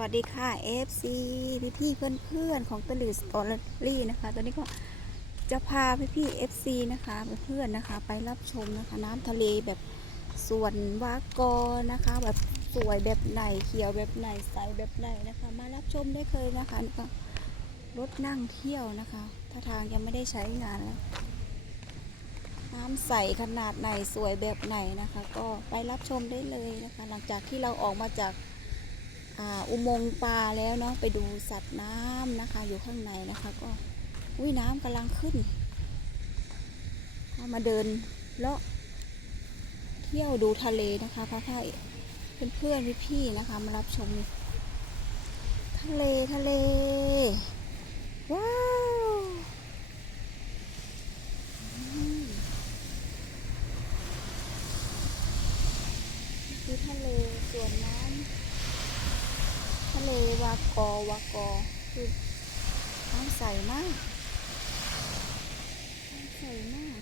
วัสดีค่ะ FC พี่พี่เพื่อนเพื่อนของตะลือสตอรี่นะคะ ตอนนี้ก็จะพาพี่พี่ FC นะคะเพื่อนๆนะคะ ไปรับชมนะคะ น้ำทะเลแบบสวนวากอนะคะ แบบสวยแบบไหนเขียวแบบไหนใสแบบไหนนะคะ มารับชมได้เลยนะคะก็รถนั่งเที่ยวนะคะถ้าทางยังไม่ได้ใช้งานแล้วน้ำใสขนาดไหนสวยแบบไหนนะคะ ก็ไปรับชมได้เลยนะคะ หลังจากที่เราออกมาจาก อุโมงค์ปลาแล้วเนาะไปดูสัตว์น้ำนะคะ อยู่ข้างในนะคะ ก็อุ้ยน้ำกำลังขึ้นมาเดินเลาะเที่ยวดูทะเลนะคะพาพาเพื่อนพี่ๆนะคะ มารับชม ทะเลทะเลว้าวอืมนี่คือทะเลส่วนน้ำ ทะเลวากอ วากอคือน้ำใสมากน้ำใสมาก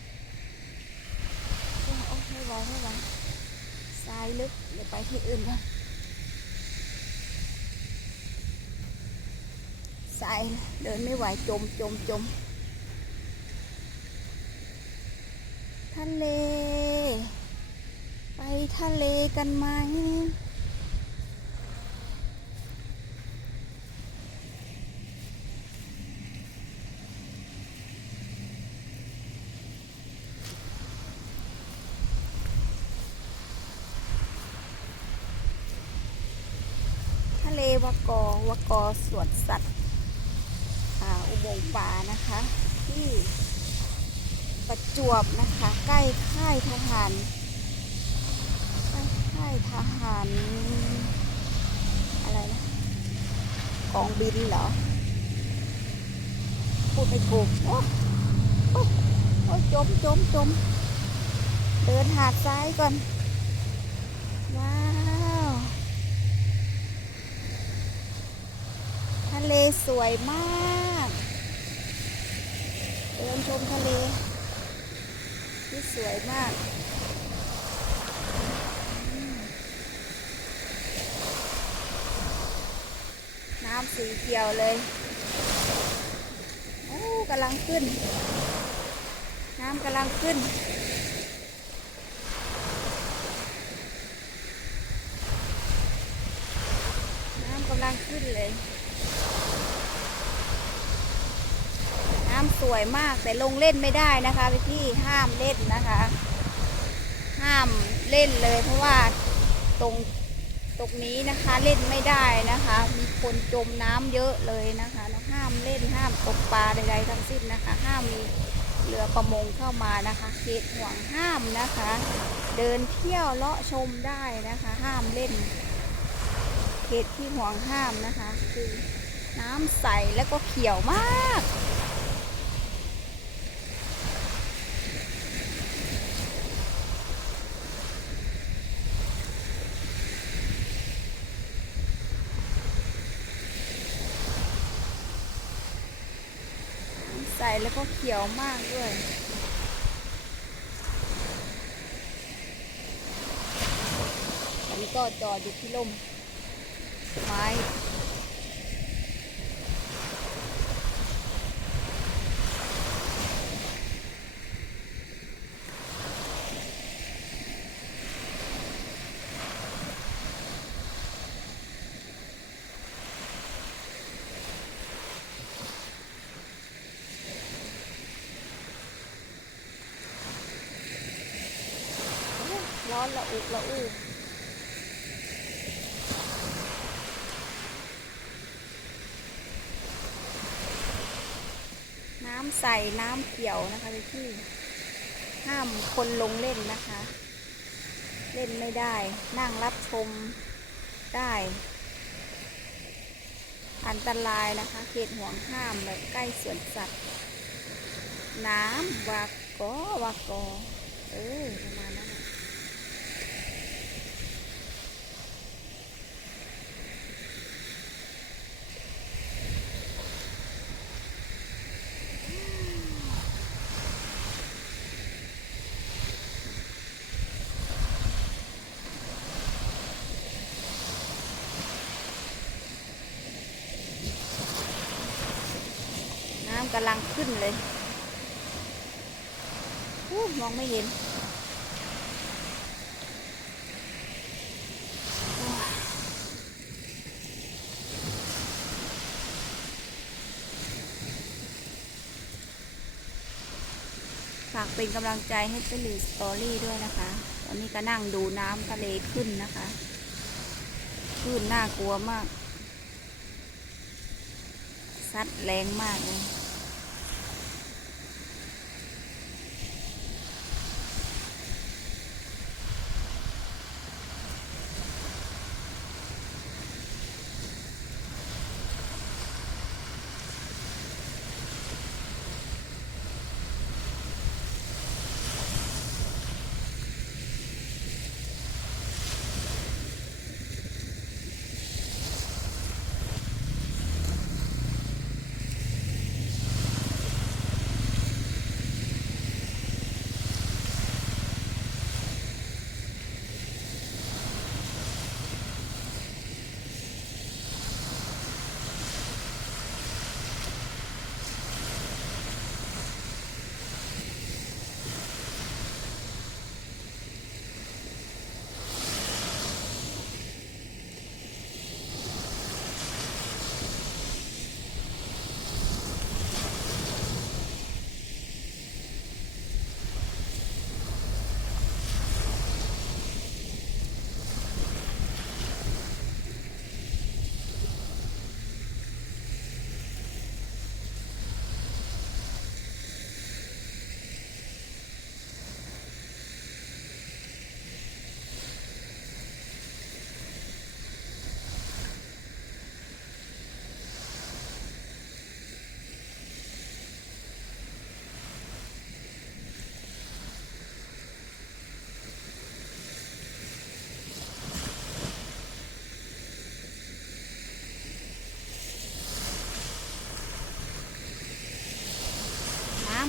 โอ้โอ้ไม่ไหวไม่ไหวทรายลึกเดี๋ยวไปที่อื่นกันทรายเดินไม่ไหวจมจมจมทะเล ไปทะเลกันไหม เลวกอวกอสวนสัตว์อ่าอุโมงค์ป่านะคะ ที่ประจวบนะคะ ใกล้ค่ายทหารใกล้ค่ายทหาร อะไรนะกองบินเหรอ พูดไม่ถูกโอ้โอ้โอ้จมจมจมเดินหาดซ้ายก่อนว้าว ทะ เลสวยมากเดินชมทะเล ที่สวยมากน้ำสีเขียวเลย โอ้กำลังขึ้น น้ำกำลังขึ้นเลย น้ำสวยมาก แต่ลงเล่นไม่ได้นะคะพี่พี่ห้ามเล่นนะคะ ห้ามเล่นเลย เพราะว่าตรงตรงนี้นะคะเล่นไม่ได้นะคะ มีคนจมน้ำเยอะเลยนะคะแล้วห้ามเล่นห้ามตกปลาใดๆทั้งสิ้นนะคะ ห้ามมีเรือประมงเข้ามานะคะเขตห่วงห้ามนะคะ เดินเที่ยวเลาะชมได้นะคะ ห้ามเล่นเขตที่ห่วงห้ามนะคะ คือน้ำใสแล้วก็เขียวมาก แล้วก็เขียวมากด้วยอันนี้ก็จอดอยู่ที่ล่มไม้ ร้อน ละอุละอูน้ำใสน้ำเขียวนะคะพี่พี่ห้ามคนลงเล่นนะคะ เล่นไม่ได้ นั่งรับชมได้ อันตรายนะคะ เขตห่วงห้ามแบบใกล้สวนสัตว์ น้ำวากอวากอเออประมาณ นั้นน่ะกำลังขึ้นเลยอมองไม่เห็น ฝากเป็นกำลังใจให้เจลีสตอรี่ด้วยนะคะ ตอนนี้ก็นั่งดูน้ำทะเลขึ้นนะคะคลื่นน่ากลัวมาก ซัดแรงมากเลย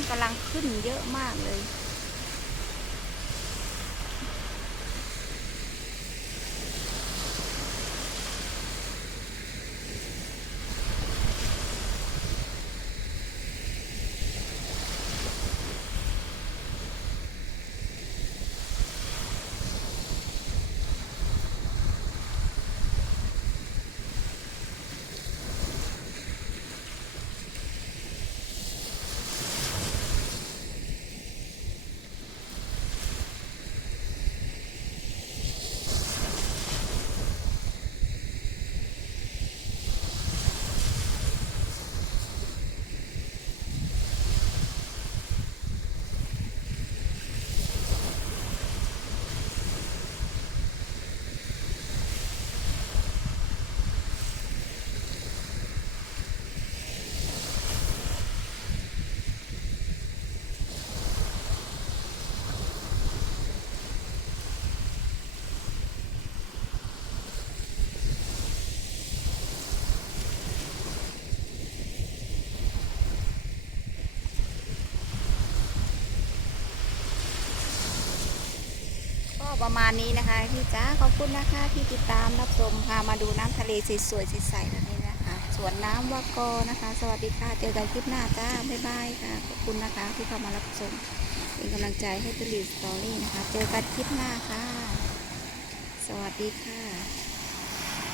กำลังขึ้นเยอะมากเลย ก็ ประมาณนี้นะคะพี่จ้าขอบคุณนะคะที่ติดตามรับชมค่ะมาดูน้ำทะเลสวยๆใสๆแบบนี้นะคะสวนน้ำวากอนะคะ สวัสดีค่ะเจอกันคลิปหน้าจ้าบ๊ายบายค่ะขอบคุณนะคะที่เข้ามารับชมเป็นกำลังใจให้ตุลีสตอรี่นะคะ เจอกันคลิปหน้าค่ะ สวัสดีค่ะ